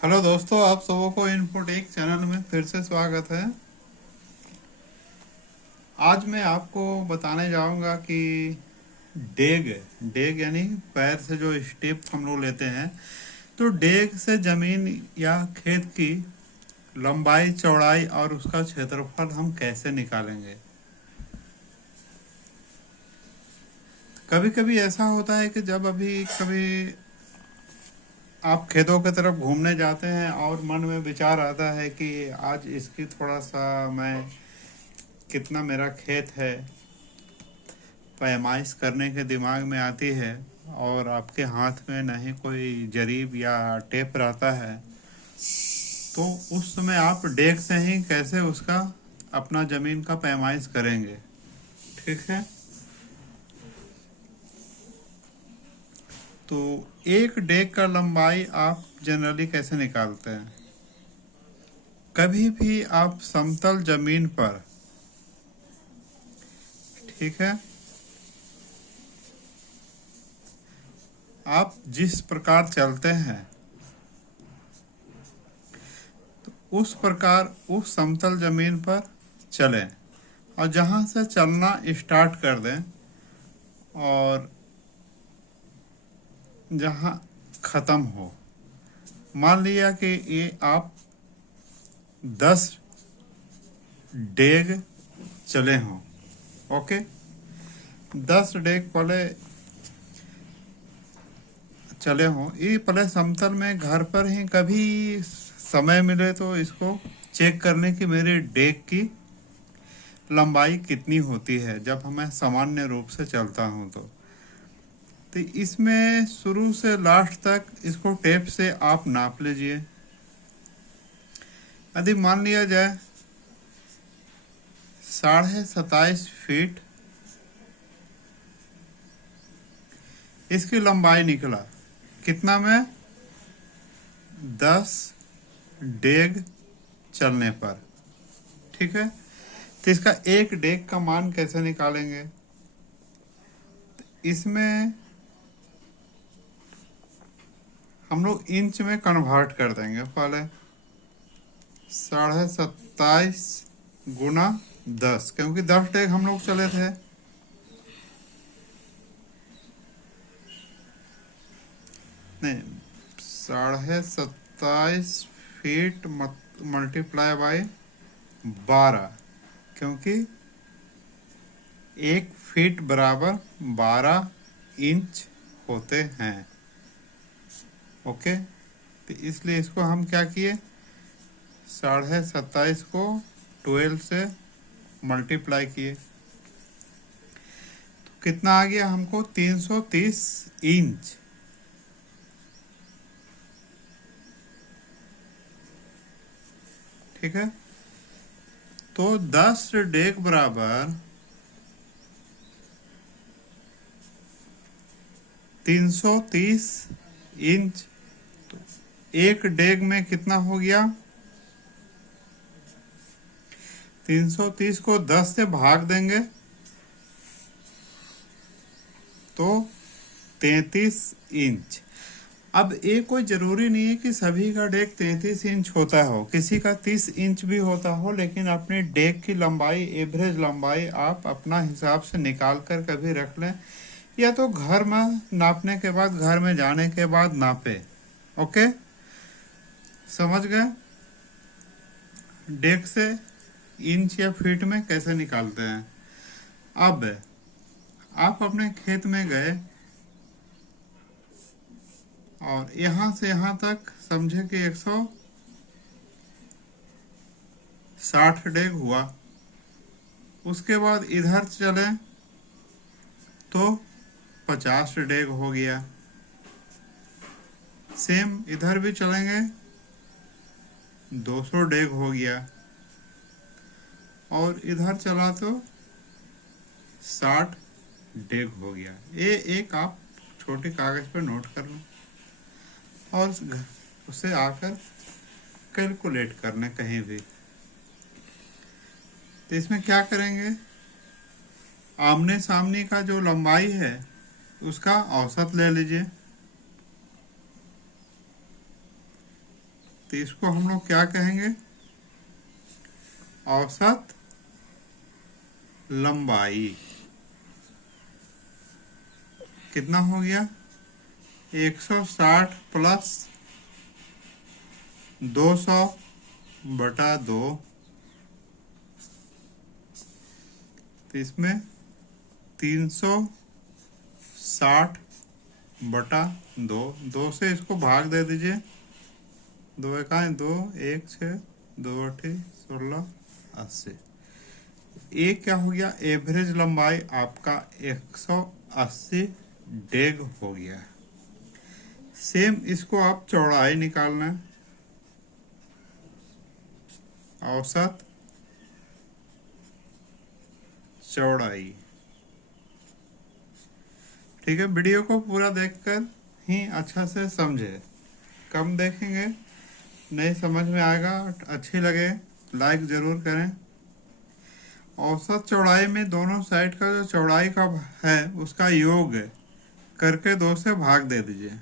Hello दोस्तों, आप सबों को इन्फोटेक चैनल में फिर से स्वागत है। आज मैं आपको बताने जाऊंगा कि डेग डेग यानी पैर से जो स्टेप हम लोग लेते हैं, तो डेग से जमीन या खेत की लंबाई, चौड़ाई और उसका क्षेत्रफल हम कैसे निकालेंगे। कभी कभी ऐसा होता है कि जब अभी कभी आप खेतों की तरफ घूमने जाते हैं और मन में विचार आता है कि आज इसकी थोड़ा सा मैं कितना मेरा खेत है पैमाइश करने के दिमाग में आती है, और आपके हाथ में नहीं कोई जरीब या टेप रहता है, तो उस समय आप डेक से ही कैसे उसका अपना ज़मीन का पैमाइश करेंगे। ठीक है, तो एक डेक का लंबाई आप जनरली कैसे निकालते हैं। कभी भी आप समतल ज़मीन पर, ठीक है, आप जिस प्रकार चलते हैं उस प्रकार उस समतल ज़मीन पर चलें, और जहाँ से चलना स्टार्ट कर दें और जहाँ ख़त्म हो, मान लिया कि ये आप 10 डेग चले हों। ओके, 10 डेग पहले चले हों, ये पहले समतल में घर पर ही कभी समय मिले तो इसको चेक करने की मेरी डेग की लंबाई कितनी होती है जब मैं सामान्य रूप से चलता हूँ। तो इसमें शुरू से लास्ट तक इसको टेप से आप नाप लीजिए। यदि मान लिया जाए 27.5 फीट इसकी लंबाई निकला, कितना में 10 डेग चलने पर। ठीक है, तो इसका एक डेग का मान कैसे निकालेंगे। इसमें हम लोग इंच में कन्वर्ट कर देंगे। पहले 27.5 गुना 10, क्योंकि 10 डेग हम लोग चले थे। नहीं, 27.5 फीट मल्टीप्लाई बाई 12, क्योंकि 1 फीट बराबर 12 इंच होते हैं। ओके, तो इसलिए इसको हम क्या किए, 27.5 को 12 से मल्टीप्लाई किए, तो कितना आ गया हमको 330 इंच। ठीक है, तो 10 डेग बराबर 330 इंच। तो एक डेग में कितना हो गया, 330 को 10 से भाग देंगे तो 33 इंच। अब ये कोई ज़रूरी नहीं है कि सभी का डेक 33 इंच होता हो, किसी का 30 इंच भी होता हो, लेकिन अपने डेक की लंबाई, एवरेज लंबाई आप अपना हिसाब से निकाल कर कभी रख लें, या तो घर में नापने के बाद, घर में जाने के बाद नापे। ओके, समझ गए डेक से इंच या फीट में कैसे निकालते हैं। अब आप अपने खेत में गए और यहाँ से यहाँ तक समझे कि 160 डेग हुआ। उसके बाद इधर चले तो 50 डेग हो गया। सेम इधर भी चलेंगे 200 डेग हो गया, और इधर चला तो 60 डेग हो गया। ये एक आप छोटे कागज पर नोट कर लो और उसे आकर कैलकुलेट करने कहीं भी। तो इसमें क्या करेंगे, आमने सामने का जो लंबाई है उसका औसत ले लीजिए। तो इसको हम लोग क्या कहेंगे? औसत लंबाई। कितना हो गया? 160 प्लस 200 बटा 2, तो इसमें 360 बटा 2, 2 से इसको भाग दे दीजिए। 2 एकाएं 2, 1 6, 2 अठी 16, 80। ये क्या हो गया? एवरेज लंबाई आपका 180 डेग हो गया। सेम इसको आप चौड़ाई निकालना है, औसत चौड़ाई। ठीक है, वीडियो को पूरा देखकर ही अच्छा से समझे। कम देखेंगे नहीं समझ में आएगा। अच्छी लगे लाइक जरूर करें। औसत चौड़ाई में दोनों साइड का जो चौड़ाई का है उसका योग करके 2 से भाग दे दीजिए।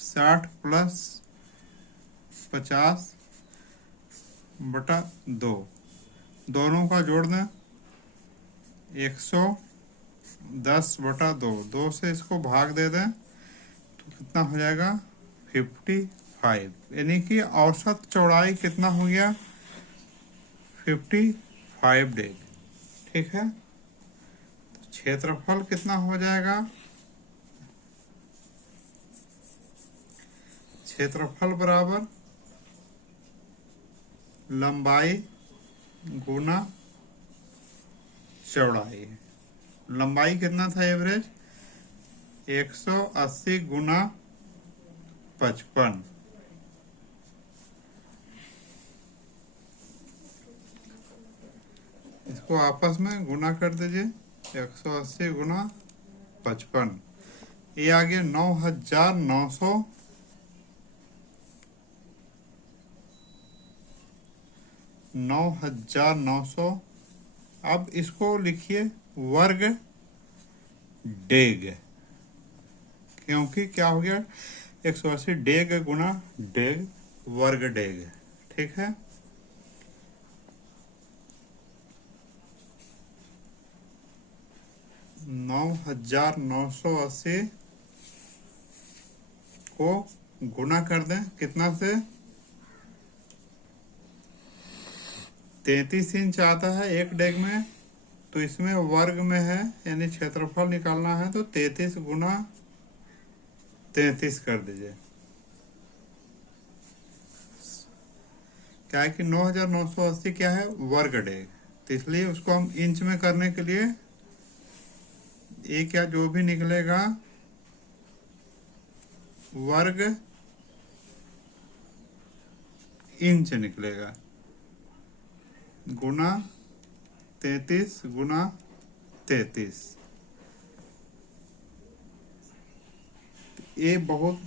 60 प्लस 50 बटा 2, दोनों का जोड़ दें 110 बटा 2, 2 से इसको भाग दे दें तो कितना हो जाएगा? 55। यानी कि औसत चौड़ाई कितना हो गया? 55 डेग। ठीक है, तो क्षेत्रफल कितना हो जाएगा? क्षेत्रफल बराबर लंबाई गुना चौड़ाई। लंबाई कितना था एवरेज? 180 गुना 55। इसको आपस में गुना कर दीजिए। 180 गुना 55, ये आ गया 9,900 9,900। अब इसको लिखिए वर्ग डेग, क्योंकि क्या हो गया? 180 डेग गुना डेग वर्ग डेग। ठीक है, नौ 9,980 को गुना कर दें कितना से? 33 इंच आता है एक डेग में, तो इसमें वर्ग में है यानी क्षेत्रफल निकालना है, तो 33 गुना 33 कर दीजिए। क्या है कि 9,980 क्या है? वर्ग डेग, तो इसलिए उसको हम इंच में करने के लिए ये क्या जो भी निकलेगा वर्ग इंच निकलेगा, गुना 33 गुना 33। ये बहुत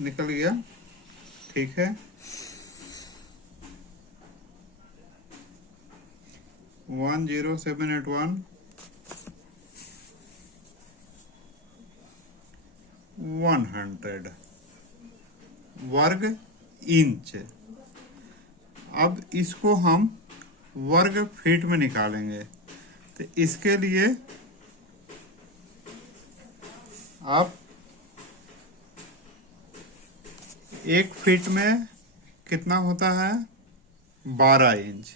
निकल गया। ठीक है, 10781 100 वर्ग इंच। अब इसको हम वर्ग फीट में निकालेंगे, तो इसके लिए आप 1 फीट में कितना होता है? 12 इंच।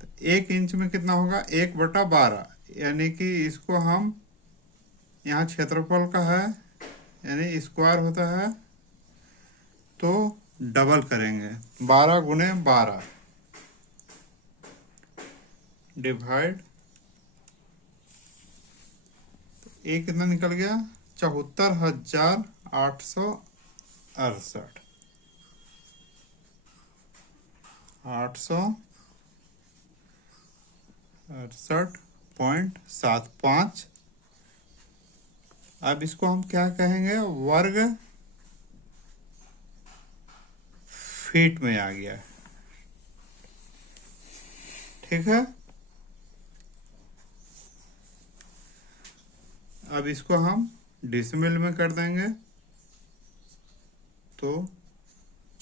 तो 1 इंच में कितना होगा? 1/12, यानी कि इसको हम यहाँ क्षेत्रफल का है यानी स्क्वायर होता है, तो डबल करेंगे 12 गुने 12 डिवाइड, ये कितना निकल गया? 74,868 868.75। अब इसको हम क्या कहेंगे? वर्ग फीट में आ गया। ठीक है, अब इसको हम डिसिमल में कर देंगे, तो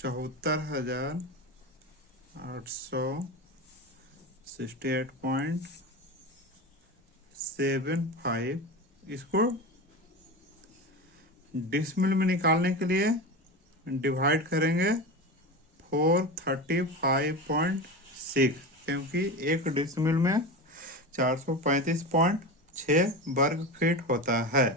74,868.75। इसको डिसमिल में निकालने के लिए डिवाइड करेंगे 435.6, क्योंकि एक डिसमिल में 435.6 वर्ग फीट होता है।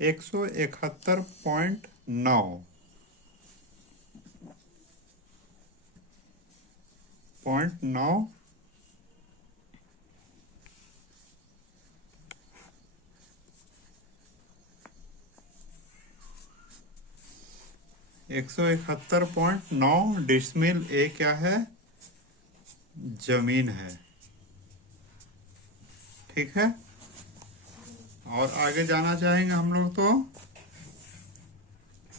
एक 171.9 171.9 डिसमिल ए क्या है? जमीन है। ठीक है, और आगे जाना चाहेंगे हम लोग तो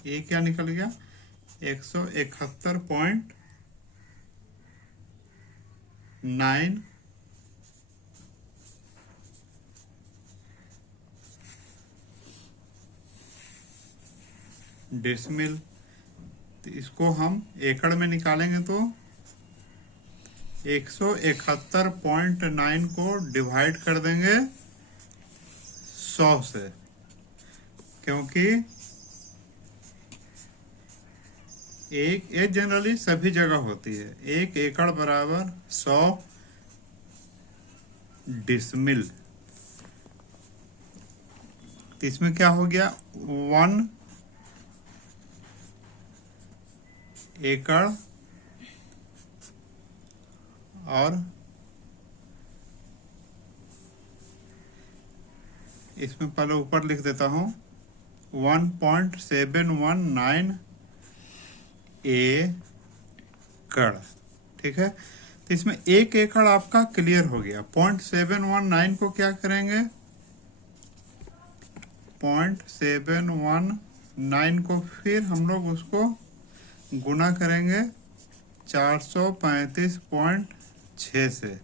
ये क्या निकल गया? 171.9 डिसमिल। तो इसको हम एकड़ में निकालेंगे तो 171.9 को डिवाइड कर देंगे 100 से, क्योंकि ये जनरली सभी जगह होती है। 1 एकड़ बराबर 100 डिसमिल। तो इसमें क्या हो गया? 1 एकड़ और इसमें पहले ऊपर लिख देता हूं 1.719 एकड़। ठीक है, तो इसमें 1 एकड़ आपका क्लियर हो गया। 0.719 को क्या करेंगे? 0.719 को फिर हम लोग उसको गुना करेंगे 435.6 से।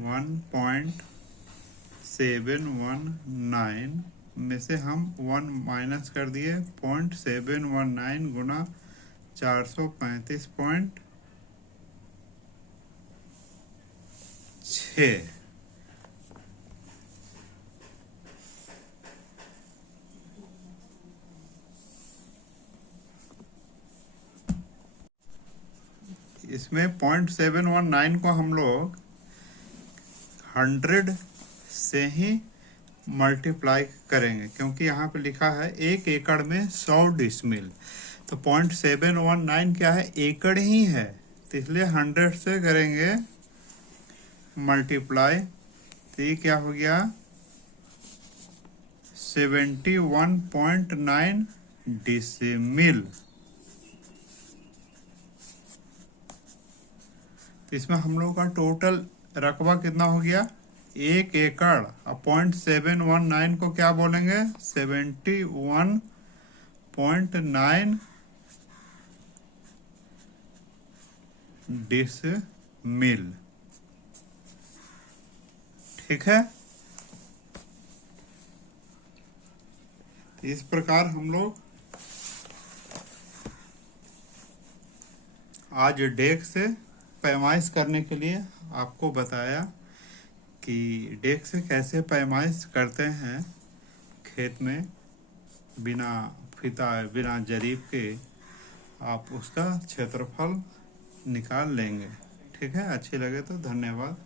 वन 0.719 में से हम 1 माइनस कर दिए। 0.719 गुना 435.6। इसमें 0.719 को हम लोग 100 से ही मल्टीप्लाई करेंगे, क्योंकि यहाँ पे लिखा है 1 एकड़ में 100 डिसमिल। तो 0.719 क्या है? एकड़ ही है, तो इसलिए 100 से करेंगे मल्टीप्लाई। तो ये क्या हो गया? 71.9 डिसमिल। तो इसमें हम लोग का टोटल रकबा कितना हो गया? 1 एकड़। अब 0.719 को क्या बोलेंगे? 71.9 डिसमिल। ठीक है, इस प्रकार हम लोग आज डेक से पैमाइश करने के लिए आपको बताया कि डेक से कैसे पैमाइश करते हैं खेत में बिना फीता बिना जरीब के। आप उसका क्षेत्रफल निकाल लेंगे। ठीक है, अच्छी लगे तो धन्यवाद।